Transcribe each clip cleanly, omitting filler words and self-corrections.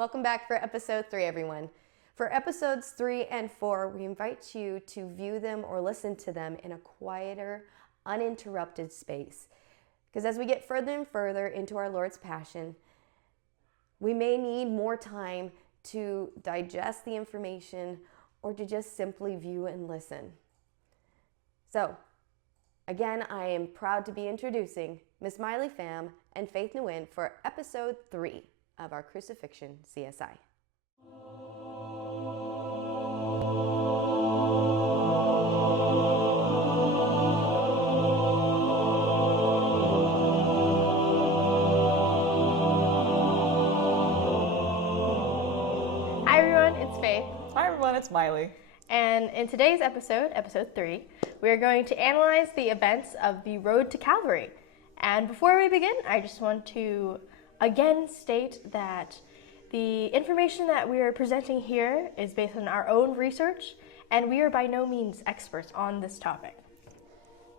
Welcome back for episode 3, everyone. For episodes 3 and 4, we invite you to view them or listen to them in a quieter, uninterrupted space. Because as we get further and further into our Lord's Passion, we may need more time to digest the information or to just simply view and listen. So, again, I am proud to be introducing Miss Miley Pham and Faith Nguyen for episode 3 of our Crucifixion CSI. Hi everyone, it's Faith. Hi everyone, it's Miley. And in today's episode, episode 3, we are going to analyze the events of the road to Calvary. And before we begin, I just want to again state that the information that we are presenting here is based on our own research, and we are by no means experts on this topic.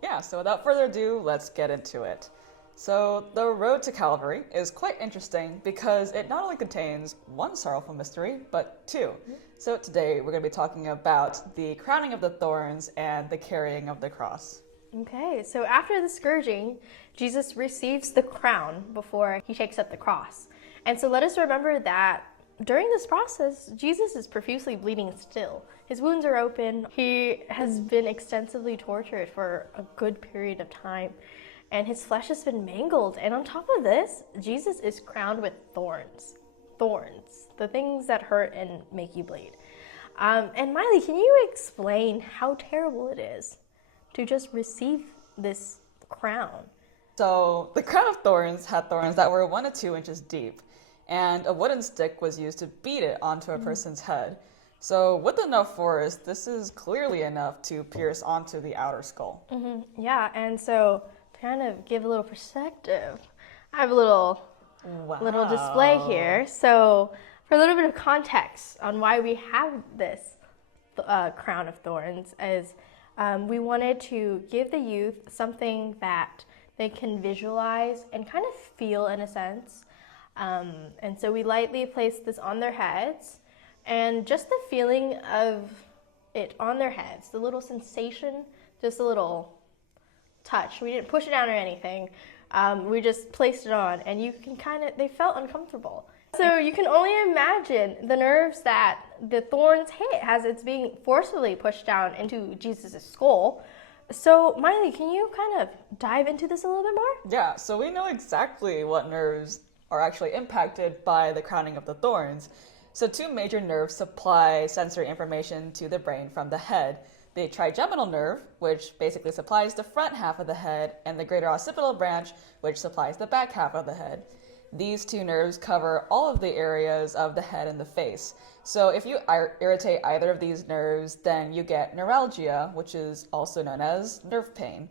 Yeah, so without further ado, let's get into it. So the road to Calvary is quite interesting because it not only contains one sorrowful mystery, but two. So today we're going to be talking about the crowning of the thorns and the carrying of the cross. Okay, so after the scourging, Jesus receives the crown before he takes up the cross. And so let us remember that during this process, Jesus is profusely bleeding still. His wounds are open. He has been extensively tortured for a good period of time, and his flesh has been mangled. And on top of this, Jesus is crowned with thorns. Thorns, the things that hurt and make you bleed. And Miley, can you explain how terrible it is to just receive this crown? So the crown of thorns had thorns that were 1 to 2 inches deep, and a wooden stick was used to beat it onto a person's head. So with enough force, this is clearly enough to pierce onto the outer skull. Yeah, and so to kind of give a little perspective, I have a little display here. So for a little bit of context on why we have this crown of thorns is we wanted to give the youth something that they can visualize and kind of feel in a sense. And so we lightly placed this on their heads, and just the feeling of it on their heads, the little sensation, just a little touch. We didn't push it down or anything. We just placed it on, and you can they felt uncomfortable. So you can only imagine the nerves that the thorns hit as it's being forcefully pushed down into Jesus' skull. So Miley, can you kind of dive into this a little bit more? Yeah, so we know exactly what nerves are actually impacted by the crowning of the thorns. So 2 major nerves supply sensory information to the brain from the head. The trigeminal nerve, which basically supplies the front half of the head, and the greater occipital branch, which supplies the back half of the head. These 2 nerves cover all of the areas of the head and the face. So if you irritate either of these nerves, then you get neuralgia, which is also known as nerve pain.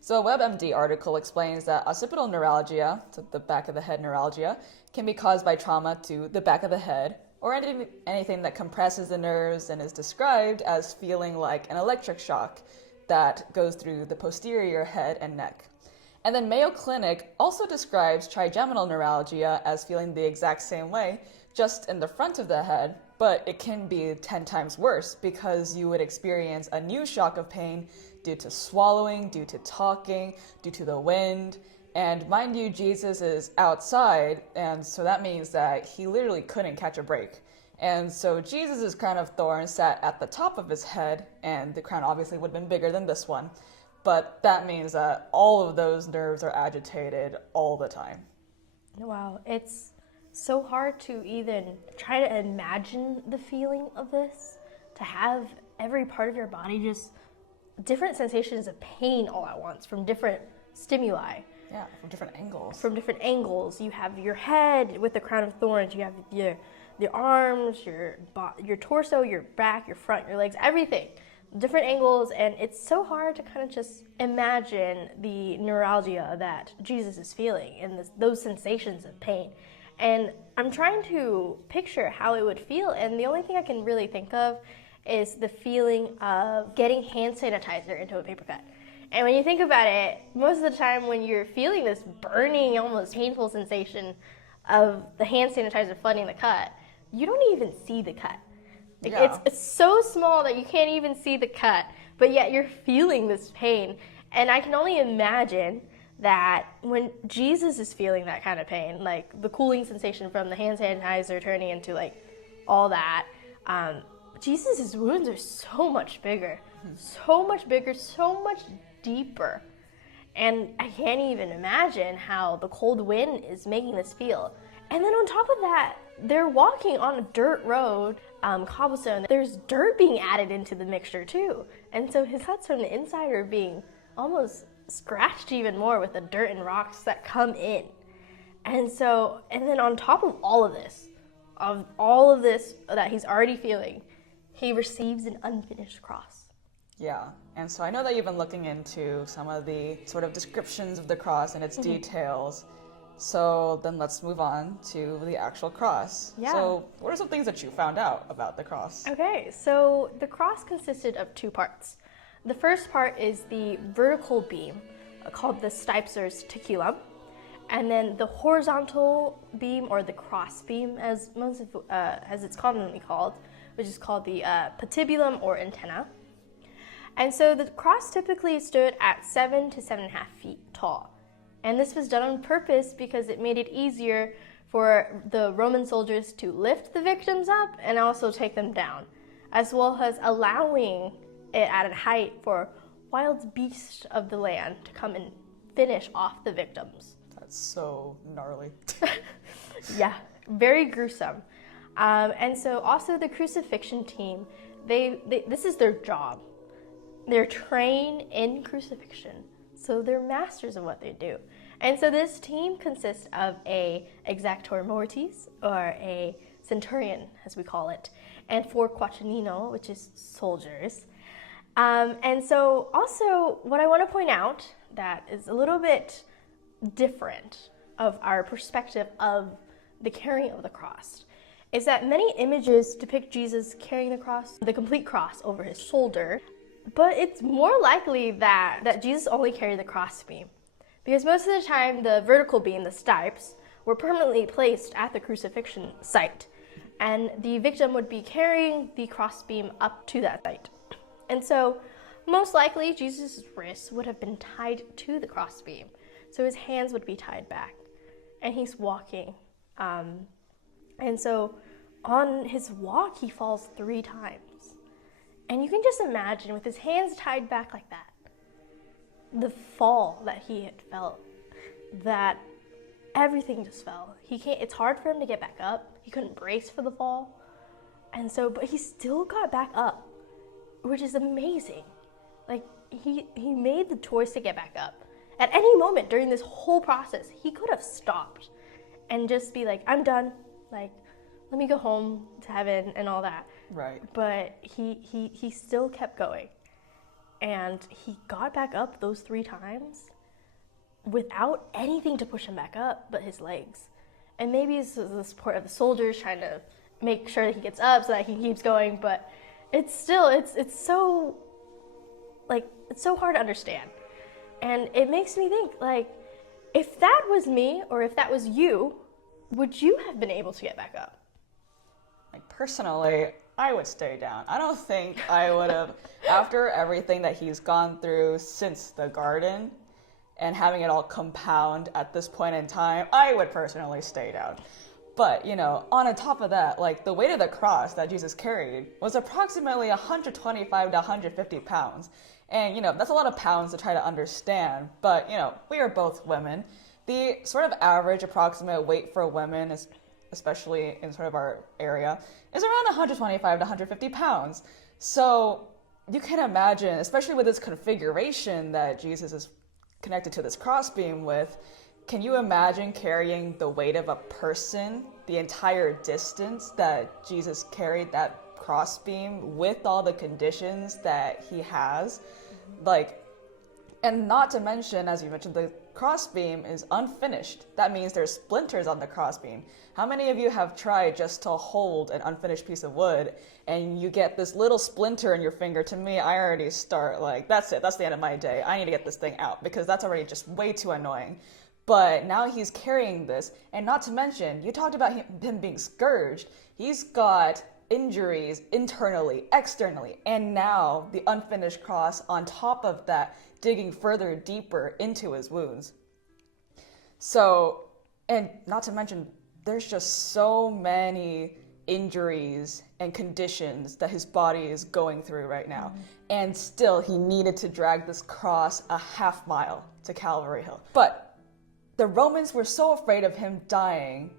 So a WebMD article explains that occipital neuralgia, so the back of the head neuralgia, can be caused by trauma to the back of the head, or anything that compresses the nerves, and is described as feeling like an electric shock that goes through the posterior head and neck. And then Mayo Clinic also describes trigeminal neuralgia as feeling the exact same way, just in the front of the head, but it can be 10 times worse because you would experience a new shock of pain due to swallowing, due to talking, due to the wind. And mind you, Jesus is outside, and so that means that he literally couldn't catch a break. And so Jesus' crown of thorns sat at the top of his head, and the crown obviously would have been bigger than this one. But that means that all of those nerves are agitated all the time. Wow, it's so hard to even try to imagine the feeling of this, to have every part of your body just different sensations of pain all at once from different stimuli. Yeah, from different angles. From different angles. You have your head with the crown of thorns, you have your arms, your torso, your back, your front, your legs, everything. Different angles, and it's so hard to kind of just imagine the neuralgia that Jesus is feeling and those sensations of pain. And I'm trying to picture how it would feel, and the only thing I can really think of is the feeling of getting hand sanitizer into a paper cut. And when you think about it, most of the time when you're feeling this burning, almost painful sensation of the hand sanitizer flooding the cut, you don't even see the cut. Like, Yeah. it's so small that you can't even see the cut, but yet you're feeling this pain. And I can only imagine that when Jesus is feeling that kind of pain, like the cooling sensation from the hand sanitizer turning into like all that, Jesus' wounds are so much bigger, so much deeper. And I can't even imagine how the cold wind is making this feel. And then on top of that, they're walking on a dirt road, cobblestone. There's dirt being added into the mixture too. And so his cuts from the inside are being almost scratched even more with the dirt and rocks that come in. And then on top of all of this that he's already feeling, he receives an unfinished cross. Yeah, and so I know that you've been looking into some of the sort of descriptions of the cross and its details. So then let's move on to the actual cross. Yeah. So what are some things that you found out about the cross? Okay, so the cross consisted of two parts. The first part is the vertical beam called the stipes ticulum, and then the horizontal beam, or the cross beam, as it's commonly called, which is called the patibulum or antenna. And so the cross typically stood at 7 to 7.5 feet tall. And this was done on purpose because it made it easier for the Roman soldiers to lift the victims up and also take them down, as well as allowing it at a height for wild beasts of the land to come and finish off the victims. That's so gnarly. Yeah, very gruesome. And so also the crucifixion team, this is their job. They're trained in crucifixion, so they're masters of what they do. And so this team consists of a exactor mortis, or a centurion, as we call it, and 4 quaternioni, which is soldiers. And so also what I want to point out that is a little bit different of our perspective of the carrying of the cross is that many images depict Jesus carrying the cross, the complete cross, over his shoulder. But it's more likely that Jesus only carried the cross beam, because most of the time the vertical beam, the stipes, were permanently placed at the crucifixion site, and the victim would be carrying the cross beam up to that site. And so most likely Jesus' wrists would have been tied to the cross beam, so his hands would be tied back, and he's walking. And so on his walk he falls 3 times. And you can just imagine, with his hands tied back like that, the fall that he had felt, that everything just fell. It's hard for him to get back up. He couldn't brace for the fall. And so, but he still got back up, which is amazing. Like, he made the choice to get back up. At any moment during this whole process, he could have stopped and just be like, I'm done. Like, let me go home to heaven and all that. Right. But he still kept going, and he got back up those 3 times without anything to push him back up but his legs. And maybe it's the support of the soldiers trying to make sure that he gets up so that he keeps going, but it's still it's so hard to understand. And it makes me think, like, if that was me or if that was you, would you have been able to get back up? Like, personally, I would stay down. I don't think I would have, after everything that he's gone through since the garden and having it all compound at this point in time, I would personally stay down. But, on top of that, like, the weight of the cross that Jesus carried was approximately 125 to 150 pounds. And, that's a lot of pounds to try to understand. But, we are both women. The sort of average approximate weight for women is, especially in sort of our area, is around 125 to 150 pounds. So you can imagine, especially with this configuration that Jesus is connected to this crossbeam with, can you imagine carrying the weight of a person the entire distance that Jesus carried that crossbeam with all the conditions that he has? Like, and not to mention, as you mentioned, the crossbeam is unfinished. That means there's splinters on the crossbeam. How many of you have tried just to hold an unfinished piece of wood and you get this little splinter in your finger? To me, I already start like, that's it, that's the end of my day. I need to get this thing out because that's already just way too annoying. But now he's carrying this, and not to mention, you talked about him being scourged. He's got injuries internally, externally, and now the unfinished cross on top of that, digging further deeper into his wounds. So, and not to mention, there's just so many injuries and conditions that his body is going through right now. And still, he needed to drag this cross a half mile to Calvary Hill. But the Romans were so afraid of him dying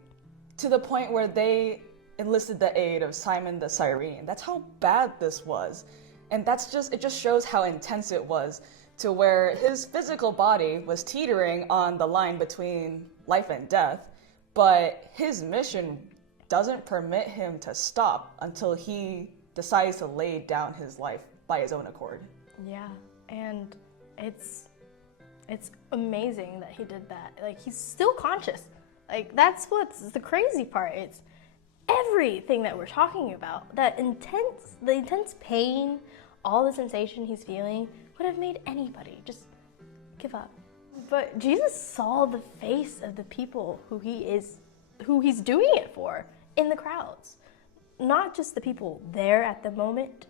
to the point where they enlisted the aid of Simon the Cyrene. That's how bad this was. And it just shows how intense it was, to where his physical body was teetering on the line between life and death, but his mission doesn't permit him to stop until he decides to lay down his life by his own accord. Yeah, and it's amazing that he did that. Like, he's still conscious. Like, that's what's the crazy part. It's everything that we're talking about. The intense pain, all the sensation he's feeling would have made anybody just give up. But Jesus saw the face of the people who he's doing it for in the crowds. Not just the people there at the moment.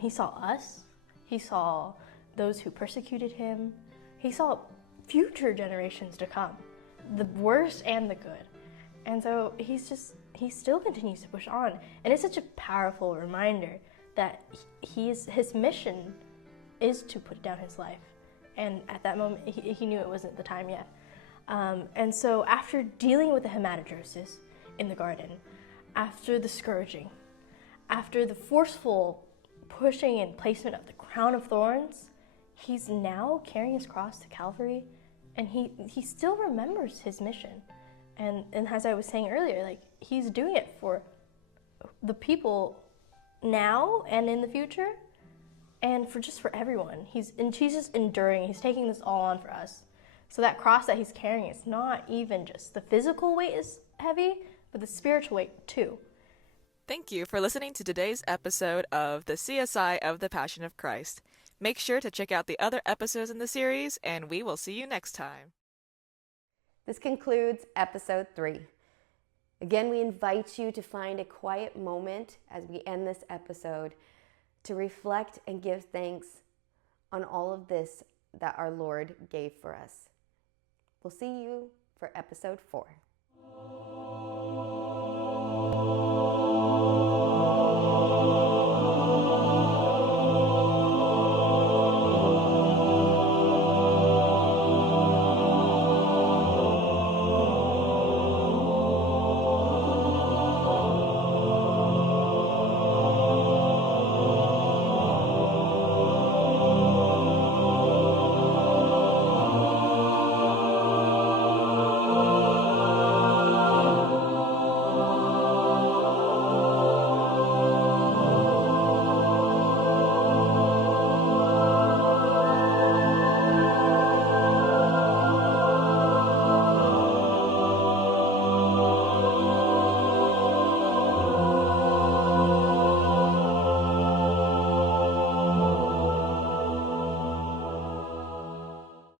He saw us. He saw those who persecuted him. He saw future generations to come, the worst and the good. And so he still continues to push on. And it's such a powerful reminder that his mission is to put down his life. And at that moment, he knew it wasn't the time yet. And so after dealing with the hematidrosis in the garden, after the scourging, after the forceful pushing and placement of the crown of thorns, he's now carrying his cross to Calvary, and he still remembers his mission. And as I was saying earlier, like, he's doing it for the people now and in the future, and for everyone. He's just enduring. He's taking this all on for us. So that cross that he's carrying, it's not even just the physical weight is heavy, but the spiritual weight too. Thank you for listening to today's episode of the CSI of the Passion of Christ. Make sure to check out the other episodes in the series, and we will see you next time. This concludes episode 3. Again, we invite you to find a quiet moment as we end this episode to reflect and give thanks on all of this that our Lord gave for us. We'll see you for episode 4.